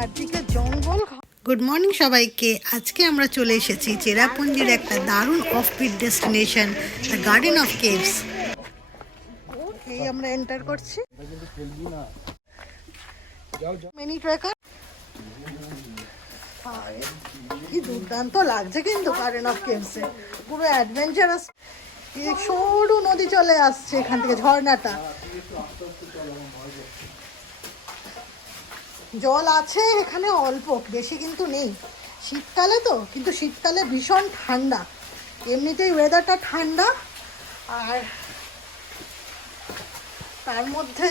চারদিকে জঙ্গল। Good morning সবাইকে। আজকে আমরা চলে এসেছি চেরাপুঞ্জির একটা দারুণ offbeat destination, the garden of caves. এই আমরা এন্টার করছি। Mini trekker. কি দুর্দান্ত লাগছে কিন্তু গার্ডেন অফ কেভসে, পুরো অ্যাডভেঞ্চারাস। সরু নদী চলে আসছে এখান থেকে, ঝর্ণাটা। জল আছে এখানে অল্প, বেশি কিন্তু নেই। শীতকালে তো, কিন্তু শীতকালে ভীষণ ঠান্ডা। এমনিতেই ওয়েদারটা ঠান্ডা, আর তার মধ্যে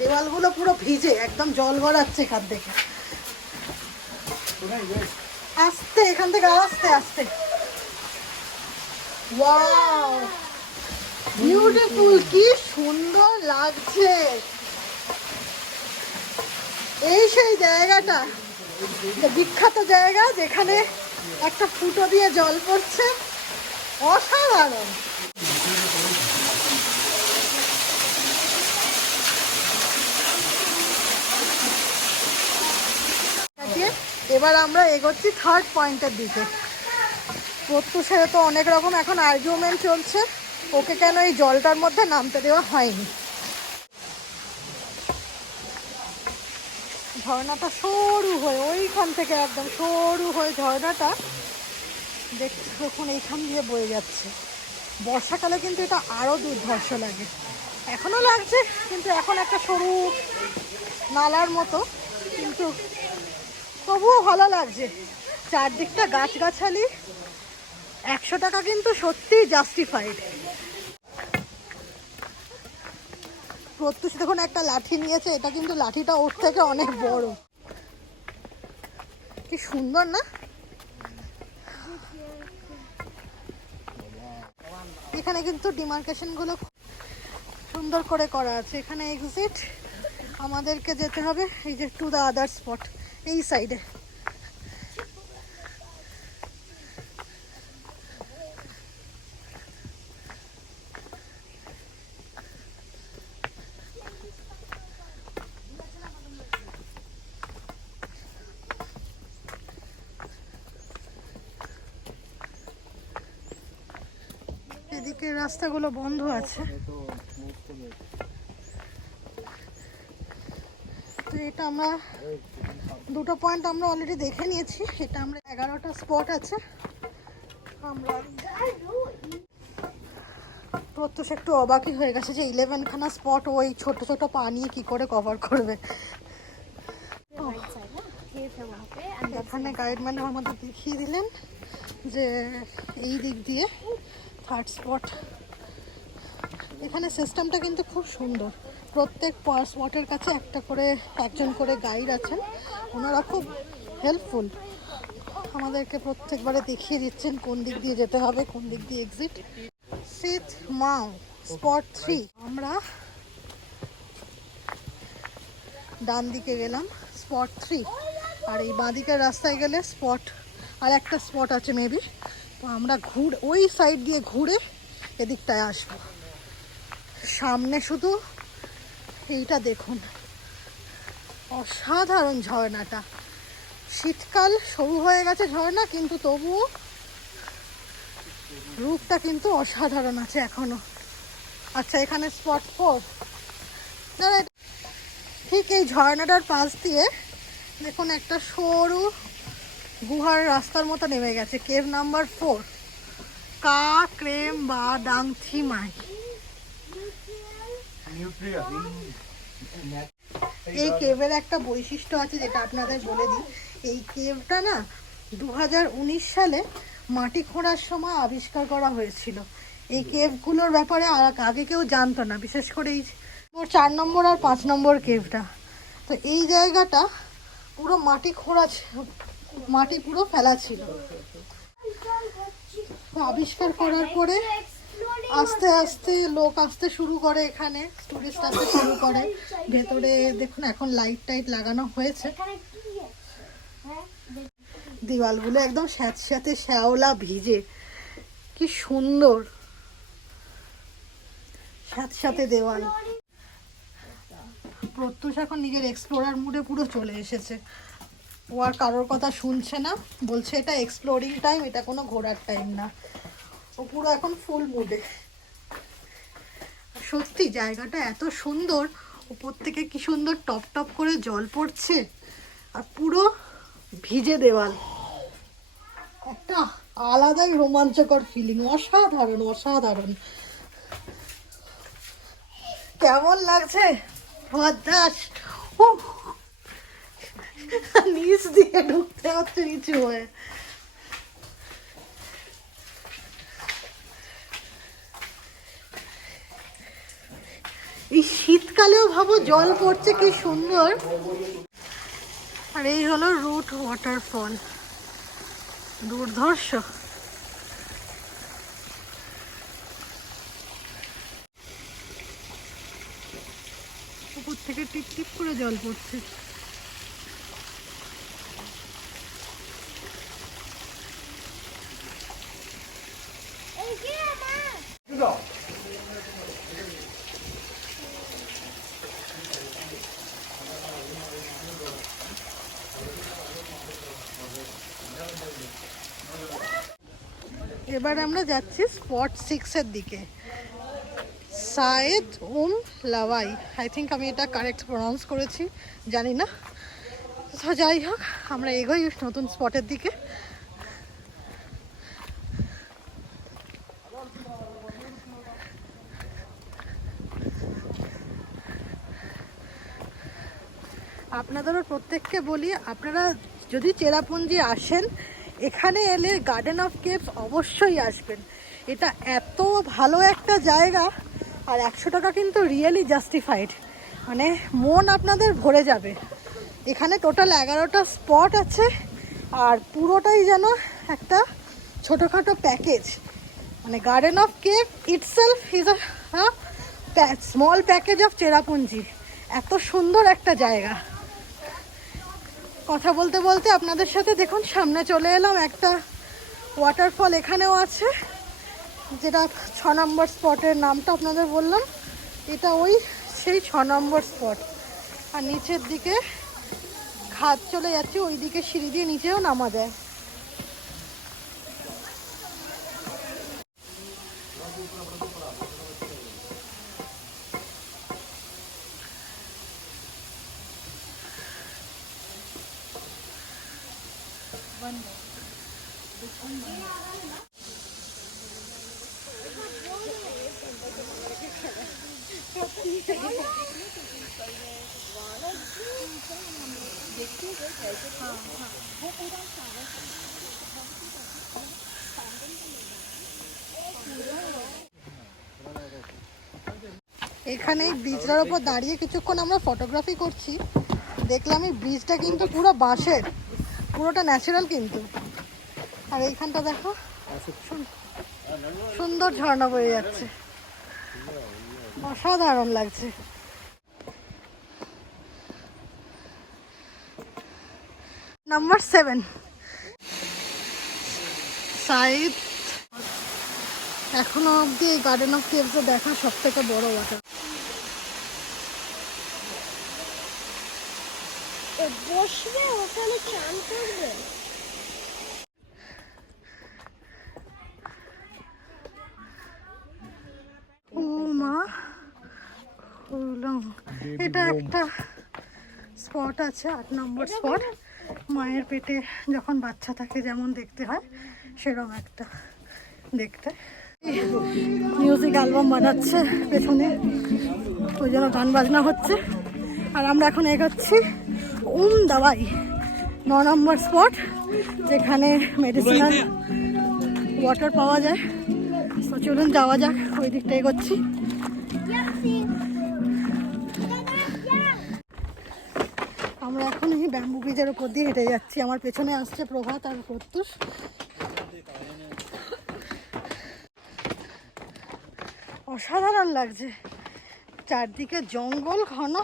দেওয়ালগুলো পুরো ভিজে, একদম জল গড়াচ্ছে এখান থেকে। আস্তে, এখান থেকে আস্তে আস্তে। ওয়াও, বিউটিফুল, কি সুন্দর লাগছে। এই সেই জায়গাটা, বিখ্যাত জায়গা যেখানে একটা ফুটো দিয়ে জল পড়ছে, অসাধারণ। এবার আমরা এগোচ্ছি থার্ড পয়েন্টের দিকে। প্রত্যুষে তো অনেক রকম এখন আর্গুমেন্ট চলছে, ওকে কেন এই জলটার মধ্যে নামতে দেওয়া হয়নি। ঝর্ণাটা সরু হয়ে ওইখান থেকে একদম সরু হয়ে ঝর্ণাটা দেখুন এইখান দিয়ে বয়ে যাচ্ছে। বর্ষাকালে কিন্তু এটা আরও দুর্ধর্ষ লাগে, এখনও লাগছে, কিন্তু এখন একটা সরু নালার মতো, কিন্তু তবুও ভালো লাগছে। চারদিকটা গাছগাছালি, 100 টাকা কিন্তু সত্যিই জাস্টিফাইড। প্রত্যুষ দেখুন একটা লাঠি নিয়েছে, এটা কিন্তু লাঠিটা ওর থেকে অনেক বড়। কি সুন্দর না? এখানে কিন্তু ডিমার্কেশন গুলো সুন্দর করে করা আছে। এখানে এক্সিট, আমাদেরকে যেতে হবে এই যে টু দ্য আদার স্পট, এই সাইডে। এদিকে রাস্তাগুলো বন্ধ আছে, তো এটা আমরা দুটো পয়েন্ট আমরা অলরেডি দেখে নিয়েছি। এটা আমরা 11টা স্পট আছে। আমরা প্রত্যুষ একটু অবাকই হয়ে গেছে যে 11খানা স্পট ওই ছোট ছোট পা নিয়ে কি করে কভার করবে। এখানে গাইড ম্যাডাম আমাদের দেখিয়ে দিলেন যে এই দিক দিয়ে থার্ড স্পট। এখানে সিস্টেমটা কিন্তু খুব সুন্দর, প্রত্যেক স্পটের কাছে একজন করে গাইড আছেন, ওনারা খুব হেল্পফুল। আমাদেরকে প্রত্যেকবারে দেখিয়ে দিচ্ছেন কোন দিক দিয়ে যেতে হবে, কোন দিক দিয়ে এক্সিট। সিথ মাও স্পট 3, আমরা ডান দিকে গেলাম স্পট 3, আর এই বাঁ দিকের রাস্তায় গেলে স্পট আর একটা স্পট আছে মেবি। তো আমরা ওই সাইড দিয়ে ঘুরে এদিকটায় আসবো। সামনে শুধু এইটা দেখুন, অসাধারণ ঝর্ণাটা। শীতকাল শুরু হয়ে গেছে ঝর্ণা, কিন্তু তবুও রূপটা কিন্তু অসাধারণ আছে এখনো। আচ্ছা, এখানে স্পট 4, ঠিক এই ঝর্ণাটার পাশ দিয়ে দেখুন একটা সরু গুহার রাস্তার মতো নেমে গেছে। কেভ নাম্বার 4, কা ক্রেম বা ডাংথিমাই। এই কেভের একটা বৈশিষ্ট্য আছে যেটা আপনাদের বলে দিই। এই কেভটা না 2019 সালে মাটি খোঁড়ার সময় আবিষ্কার করা হয়েছিল। এই কেভগুলোর ব্যাপারে আগে কেউ জানতো না, বিশেষ করে এই 4 নম্বর আর 5 নম্বর কেভটা। তো এই জায়গাটা পুরো মাটি খোঁড়া, মাটি পুরো ফেলা ছিল। আবিষ্কার করার পরে আস্তে আস্তে লোক আসতে শুরু করে, এখানে টুরিস্ট আসতে শুরু করে। ভেতরে দেখুন এখন লাইট টাইট লাগানো হয়েছে। দেওয়ালগুলো একদম স্যাঁতস্যাঁতে শ্যাওলা ভিজে, কি সুন্দর স্যাঁতস্যাঁতে দেওয়াল। প্রত্যুষ এখন নিজের এক্সপ্লোরার মুডে পুরো চলে এসেছে। ও আর কারোর কথা শুনছে না, বলছে এটা এক্সপ্লোরিং টাইম, এটা কোনো ঘোরার টাইম না। ও পুরো এখন ফুল মুডে। সত্যি জায়গাটা এত সুন্দর, উপর থেকে কি সুন্দর টপ টপ করে জল পড়ছে, আর পুরো ভিজে দেওয়াল, একটা আলাদাই রোমাঞ্চকর ফিলিং। অসাধারণ অসাধারণ। কেমন লাগছে ভদ্রাস? নিচ দিয়ে ঢুকতে হচ্ছে নিচু হয়ে। এই শীতকালেও ভাবো জল পড়ছে কি সুন্দর। আর এই হলো রুট ওয়াটারফল, দুর্ধর্ষ। উপর থেকে টিপ টিপ করে জল পড়ছে। এবার আমরা যাচ্ছি স্পট 6 এর দিকে, সায়েদ লাওয়াই। আই থিঙ্ক আমি এটা কারেক্ট প্রনাউন্স করেছি, জানি না। তো যাই হোক, আমরা এগোই নতুন স্পটের দিকে। আপনাদেরও প্রত্যেককে বলি, আপনারা যদি চেরাপুঞ্জি আসেন, এখানে এলে গার্ডেন অফ কেভস অবশ্যই আসবেন। এটা এত ভালো একটা জায়গা, আর 100 টাকা কিন্তু রিয়েলি জাস্টিফাইড, মানে মন আপনাদের ভরে যাবে। এখানে টোটাল 11টা স্পট আছে, আর পুরোটাই যেন একটা ছোটোখাটো প্যাকেজ। মানে garden of cave itself is a small package of Cherrapunji. এত সুন্দর একটা জায়গা। কথা বলতে বলতে আপনাদের সাথে দেখুন সামনে চলে এলাম, একটা ওয়াটারফল এখানেও আছে, যেটা 6 নম্বর স্পটের নামটা আপনাদের বললাম। এটা ওই সেই 6 নম্বর স্পট। আর নিচের দিকে ঘাট চলে যাচ্ছে, ওই দিকে সিঁড়ি দিয়ে নিচেও নামা যায়। এখানে ব্রিজটার ওপর দাঁড়িয়ে কিছুক্ষণ আমরা ফটোগ্রাফি করছি। দেখলাম এই ব্রিজটা কিন্তু পুরো বাঁশের, পুরোটা ন্যাচারাল কিন্তু। আর এইখানটা দেখো সুন্দর ঝর্ণা বয়ে যাচ্ছে, অসাধারণ লাগছে। নাম্বার 7 সাইদ। এখনো অব্দি এই গার্ডেন অফ কেভসে দেখা সব থেকে বড় ওয়াটার। বসবে ওখানে, চান করবে। ও মা, এটা একটা স্পট আছে, 8 নম্বর স্পট। মায়ের পেটে যখন বাচ্চা থাকে যেমন দেখতে হয়, সেরকম একটা দেখতে। মিউজিক অ্যালবাম বানাচ্ছে পেছনে, ওই জন্য গান বাজনা হচ্ছে। আর আমরা এখন এগোচ্ছি দাওয়াই 9 নম্বর স্পট, যেখানে মেডিসিনাল ওয়াটার পাওয়া যায়। তো চলুন যাওয়া যাক, ওই দিকটা এগোচ্ছি। আমরা এখন এই ব্যাম্বু ব্রিজের উপর দিয়ে হেঁটে যাচ্ছি। আমার পেছনে আসছে প্রভাত আর প্রত্যুষ। অসাধারণ লাগছে, চারদিকে জঙ্গল ঘন,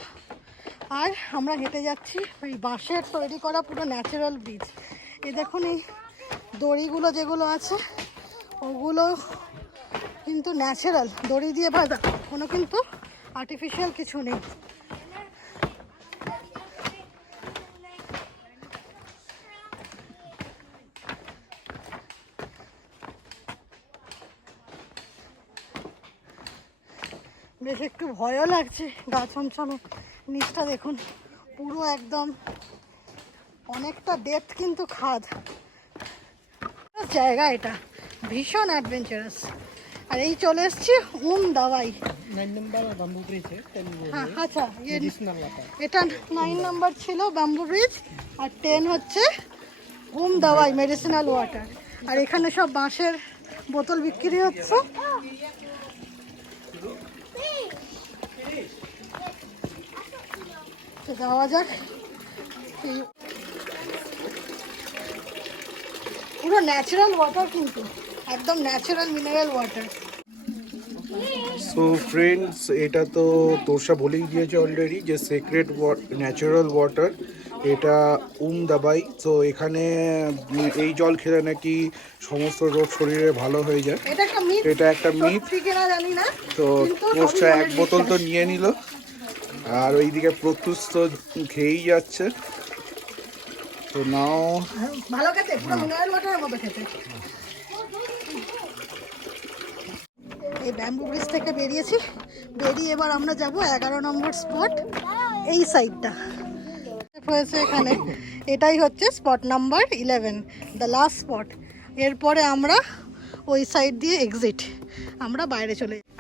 আর আমরা হেঁটে যাচ্ছি ওই বাঁশের তৈরি করা পুরো ন্যাচারাল ব্রিজ। এই দেখুন এই দড়িগুলো যেগুলো আছে, ওগুলো কিন্তু ন্যাচারাল দড়ি দিয়ে বাঁধা, কোনো কিন্তু আর্টিফিশিয়াল কিছু নেই। বেশ একটু ভয়ও লাগছে, গা ছমছমে। নিচটা দেখুন, পুরো একদম অনেকটা ডেপথ, কিন্তু খাদ জায়গা। এটা ভীষণ অ্যাডভেঞ্চারাস। আর এই চলে এসছি দাওয়াই। 9 नंबर बम्बू ब्रिज है 10 वो হ্যাঁ है আচ্ছা, मेडिसिनल वाटर। এটা 9 নাম্বার ছিল ব্যাম্বু ব্রিজ, আর 10 হচ্ছে দাওয়াই মেডিসিনাল ওয়াটার। আর এখানে সব বাঁশের বোতল বিক্রি হচ্ছে। তো যাওয়া যাক। এই পুরো ন্যাচারাল ওয়াটার, কিন্তু একদম natural mineral water. So friends, এটা তো তোষা বলেই দিয়েছে অলরেডি যে সিক্রেট ন্যাচারাল ওয়াটার, এটা দাবাই। তো এখানে এই জল খেলে নাকি সমস্ত রোগ শরীরে ভালো হয়ে যায়। এটা একটা মিথ। তো তোষা এক বোতল তো নিয়ে নিল, আর ওইদিকে প্রত্যুষ তো খেয়েই যাচ্ছে। তো নাও ভালো খেতে, পুরো মিনারেল ওয়াটারের মতো খেতে। এই ব্যাম্বু ব্রিজ থেকে বেরিয়েছি, বেরিয়ে এবার আমরা যাব 11 নম্বর স্পট, এই সাইডটা হয়েছে এখানে। এটাই হচ্ছে spot number 11, the last spot. এরপরে আমরা ওই সাইড দিয়ে এক্সিট, আমরা বাইরে চলে যাই।